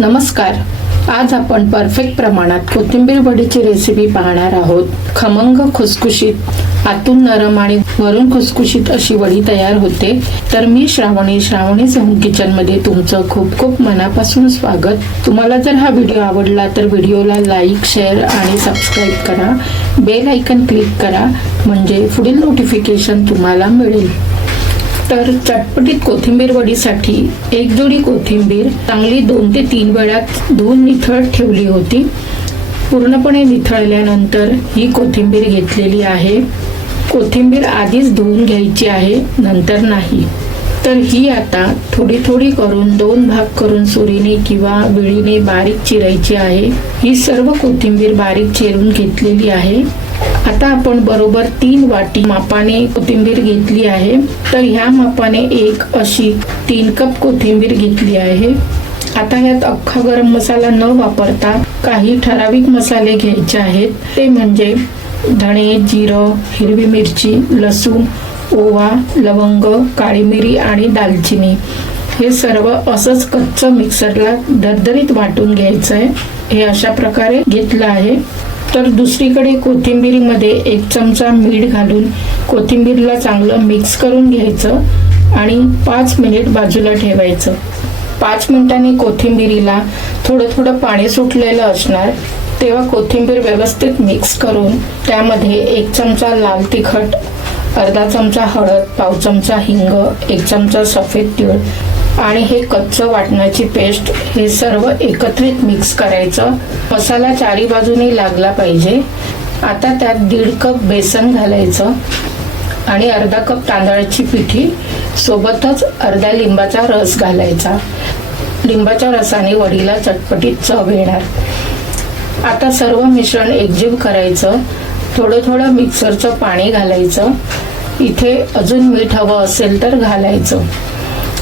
नमस्कार. आज आपण परफेक्ट प्रमाणात कोथिंबीर वडीची रेसिपी पाहणार आहोत. खमंग खुसखुशीत आतून नरम आणि वरून खुसखुशीत अशी वडी तयार होते. तर मी श्रावणी श्रावणी होम किचनमध्ये तुमचं खूप खूप मनापासून स्वागत. तुम्हाला जर हा व्हिडिओ आवडला तर व्हिडिओला लाईक शेअर आणि सबस्क्राईब करा. बेल आयकन क्लिक करा. म्हणजे पुढील नोटिफिकेशन तुम्हाला मिळेल. तर चटपटीत कोथिंबीर वडीसाठी एक जोडी कोथिंबीर चांगली दोन ते तीन वेळात धुवून निथळ ठेवली होती. पूर्णपणे निथळल्यानंतर ही कोथिंबीर घेतलेली आहे. कोथिंबीर आधीच धुवून घ्यायची आहे नंतर नाही. तर ही आता थोडी थोडी करून दोन भाग करून सुरीने किंवा विळीने बारीक चिरायची आहे. ही सर्व कोथिंबीर बारीक चिरून घेतलेली आहे. आता आपण बरोबर तीन वाटी मापाने कोथिंबीर घेतली आहे. तर ह्या मापाने एक अशी तीन कप कोथिंबीर घेतली आहे. आता यात अख्खा गरम मसाला न वापरता काही ठराविक मसाले घ्यायचे आहेत. ते म्हणजे धणे जिरं हिरवी मिरची लसूण ओवा लवंग काळी मिरी आणि दालचिनी. हे सर्व असंच कच्चं मिक्सरला दरदरीत वाटून घ्यायचं आहे हे अशा प्रकारे घेतलं आहे. तर दुसरीकडे कोथिंबीरीमध्ये एक चमचा मीठ घालून कोथिंबीरला चांगलं मिक्स करून घ्यायचं आणि पाच मिनिट बाजूला ठेवायचं. पाच मिनिटांनी कोथिंबिरीला थोडं थोडं पाणी सुटलेलं असणार तेव्हा कोथिंबीर व्यवस्थित मिक्स करून त्यामध्ये एक चमचा लाल तिखट अर्धा चमचा हळद पाव चमचा हिंग एक चमचा सफेद तीळ आणि हे कच्चं वाटण्याची पेस्ट हे सर्व एकत्रित मिक्स करायचं. मसाला चारी बाजूनी लागला पाहिजे. आता त्यात दीड कप बेसन घालायचं. आणि अर्धा कप तांदळाची पिठी. सोबतच अर्धा लिंबाचा रस घालायचा. लिंबाच्या रसाने वडीला चटपटीत चव येणार. आता सर्व मिश्रण एकजीव करायचं. थोडं थोडं मिक्सरचं पाणी घालायचं. इथे अजून मीठ हवं असेल तर घालायचं.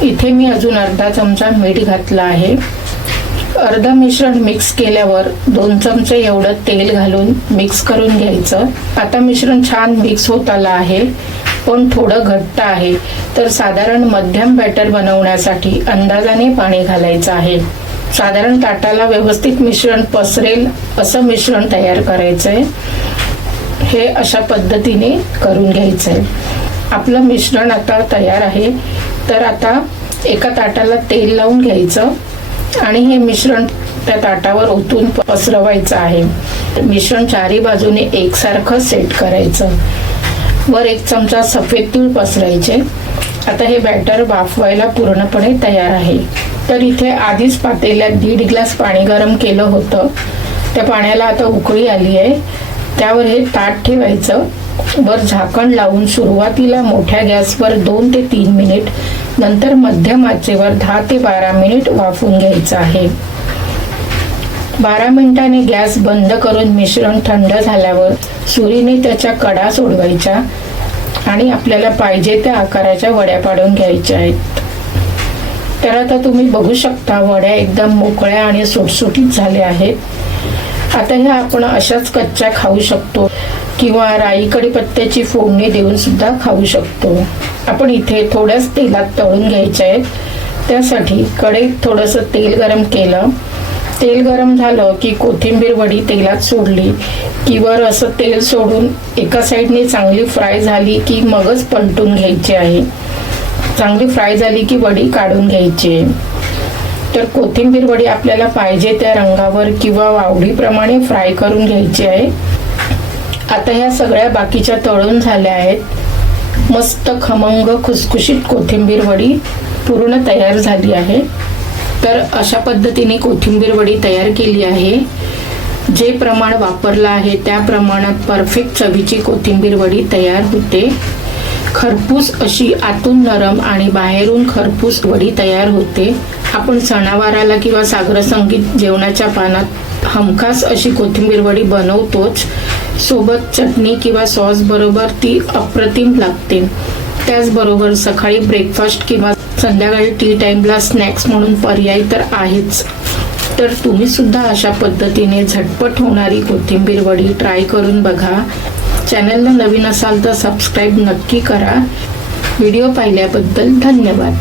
इथे मी अजून अर्धा चमचा मीठ घातला आहे. अर्धं मिश्रण मिक्स केल्यावर दोन चमचे एवढं तेल घालून मिक्स करून घ्यायचं. आता मिश्रण छान मिक्स होत आलं आहे पण थोडं घट्ट आहे. तर साधारण मध्यम बॅटर बनवण्यासाठी अंदाजाने पाणी घालायचं आहे. साधारण ताटाला व्यवस्थित मिश्रण पसरेल असं मिश्रण तयार करायचंय. हे अशा पद्धतीने करून घ्यायचंय. आपलं मिश्रण आता तयार आहे. तर आता एका ताटाला तेल लावून घ्यायचं आणि हे मिश्रण त्या ताटावर ओतून पसरवायचं आहे. मिश्रण चारी बाजूने एकसारखं सेट करायचं. वर एक चमचा सफेद तूळ पसरायचे. आता हे बॅटर वाफवायला पूर्णपणे तयार आहे. तर इथे आधीच पातेल्यात दीड ग्लास पाणी गरम केलं होतं. त्या पाण्याला आता उकळी आली आहे. त्यावर हे ताट ठेवायचं. वर झाकण लावून सुरुवातीला मोठ्या गॅसवर दोन ते तीन मिनिट नंतर मध्यम आचेवर दहा ते बारा मिनिट वाफून घ्यायचं आहे. बारा मिनिटांनी गॅस बंद करून मिश्रण थंड झाल्यावर सुरीने त्याच्या कडा सोडवायच्या आणि आपल्याला पाहिजे त्या आकाराच्या वड्या पाडून घ्यायच्या आहेत. तर आता तुम्ही बघू शकता वड्या एकदम मोकळ्या आणि सुटसुटीत झाल्या आहेत. आता ह्या आपण अशाच कच्च्या खाऊ शकतो. किंवा राई कडीपत्त्याची फोडणी देऊन सुद्धा खाऊ शकतो. आपण इथे थोड्याच तेलात तळून घ्यायचे आहेत. त्यासाठी कढईत थोडंसं तेल गरम केलं. तेल गरम झालं की कोथिंबीर वडी तेलात सोडली. की वर असं तेल सोडून एका साईडने चांगली फ्राय झाली की मगच पलटून घ्यायची आहे. चांगली फ्राय झाली की वडी काढून घ्यायची. आहे तर कोथिंबीर वडी आपल्याला पाहिजे त्या रंगावर किंवा आवडीप्रमाणे फ्राय करून घ्यायची आहे. आता ह्या सगळ्या बाकीच्या तळून झाल्या आहेत. मस्त खमंग खुसखुशीत कोथिंबीर वडी पूर्ण तयार झाली आहे. तर अशा पद्धतीने कोथिंबीर वडी तयार केली आहे. जे प्रमाण वापरलं आहे त्या प्रमाणात परफेक्ट चवीची कोथिंबीर वडी तयार होते. खरपूस अशी आतून नरम आणि बाहेरून खरपूस वडी तयार होते. आपण सणावाराला किंवा सागर संगीत जेवणाच्या पानात हमखास अशी कोथिंबीर वडी बनवतोच. सोबत चटणी किंवा सॉस बरोबर ती अप्रतिम लागते. त्याचबरोबर सकाळी ब्रेकफास्ट किंवा संध्याकाळी टी टाइमला स्नॅक्स म्हणून पर्याय तर आहेच. तर तुम्ही सुद्धा अशा पद्धतीने झटपट होणारी कोथिंबीर वडी ट्राय करून बघा. चॅनलला नवीन असाल तर सबस्क्राईब नक्की करा. व्हिडिओ पाहिल्याबद्दल धन्यवाद.